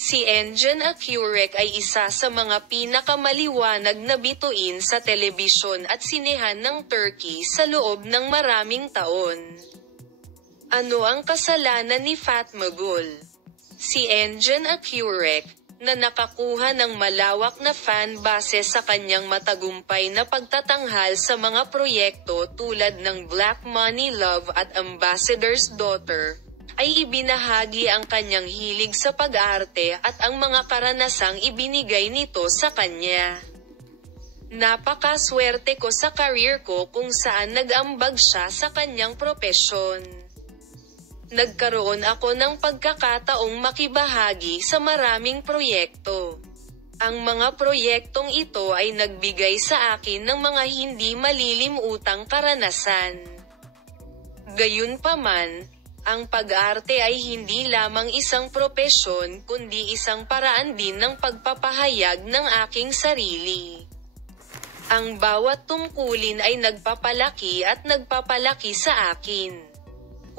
Si Engin Akurek ay isa sa mga pinakamaliwanag na bituin sa telebisyon at sinehan ng Turkey sa loob ng maraming taon. Ano ang kasalanan ni Fatma Gul? Si Engin Akurek, na nakakuha ng malawak na fan base sa kanyang matagumpay na pagtatanghal sa mga proyekto tulad ng Black Money Love at Ambassador's Daughter, ay ibinahagi ang kanyang hilig sa pag-arte at ang mga karanasang ibinigay nito sa kanya. Napakaswerte ko sa career ko kung saan nag-ambag siya sa kanyang propesyon. Nagkaroon ako ng pagkakataong makibahagi sa maraming proyekto. Ang mga proyektong ito ay nagbigay sa akin ng mga hindi malilimutang karanasan. Gayunpaman, ang pag-arte ay hindi lamang isang propesyon kundi isang paraan din ng pagpapahayag ng aking sarili. Ang bawat tungkulin ay nagpapalaki at nagpapalaki sa akin.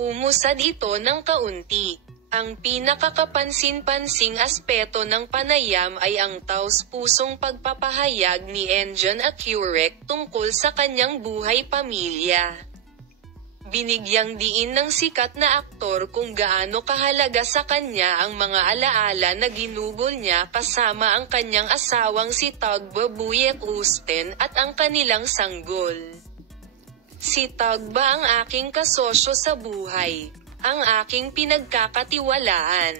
Umusad ito ng kaunti. Ang pinakakapansin-pansing aspeto ng panayam ay ang taos-pusong pagpapahayag ni Engin Akurek tungkol sa kanyang buhay pamilya. Binigyang diin ng sikat na aktor kung gaano kahalaga sa kanya ang mga alaala na ginugol niya kasama ang kanyang asawang si Tagba Buyek Usten at ang kanilang sanggol. Si Tagba ang aking kasosyo sa buhay, ang aking pinagkakatiwalaan,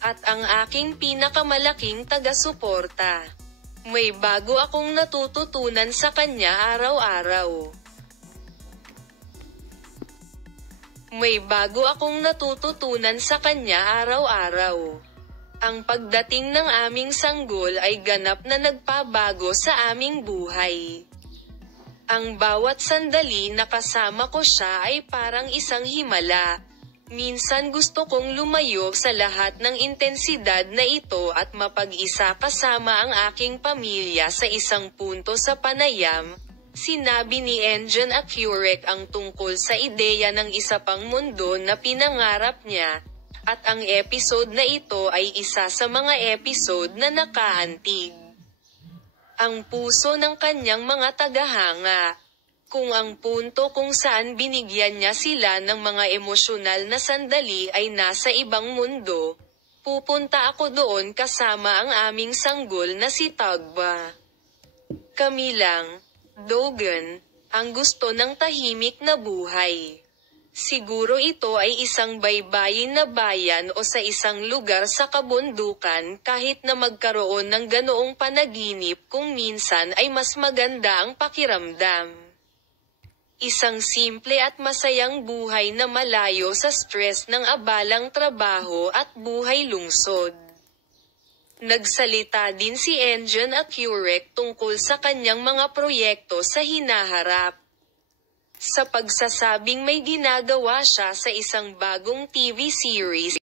at ang aking pinakamalaking taga-suporta. May bago akong natututunan sa kanya araw-araw. May bago akong natututunan sa kanya araw-araw. Ang pagdating ng aming sanggol ay ganap na nagpabago sa aming buhay. Ang bawat sandali na kasama ko siya ay parang isang himala. Minsan gusto kong lumayo sa lahat ng intensidad na ito at mapag-isa kasama ang aking pamilya sa isang punto sa panayam. Sinabi ni Engin Akurek ang tungkol sa ideya ng isa pang mundo na pinangarap niya, at ang episode na ito ay isa sa mga episode na nakaantig ang puso ng kanyang mga tagahanga. Kung ang punto kung saan binigyan niya sila ng mga emosyonal na sandali ay nasa ibang mundo, pupunta ako doon kasama ang aming sanggol na si Tagba. Kami lang, Dogan, ang gusto ng tahimik na buhay. Siguro ito ay isang baybayin na bayan o sa isang lugar sa kabundukan kahit na magkaroon ng ganoong panaginip kung minsan ay mas maganda ang pakiramdam. Isang simple at masayang buhay na malayo sa stress ng abalang trabaho at buhay lungsod. Nagsalita din si Engin Akurek tungkol sa kanyang mga proyekto sa hinaharap. Sa pagsasabing may ginagawa siya sa isang bagong TV series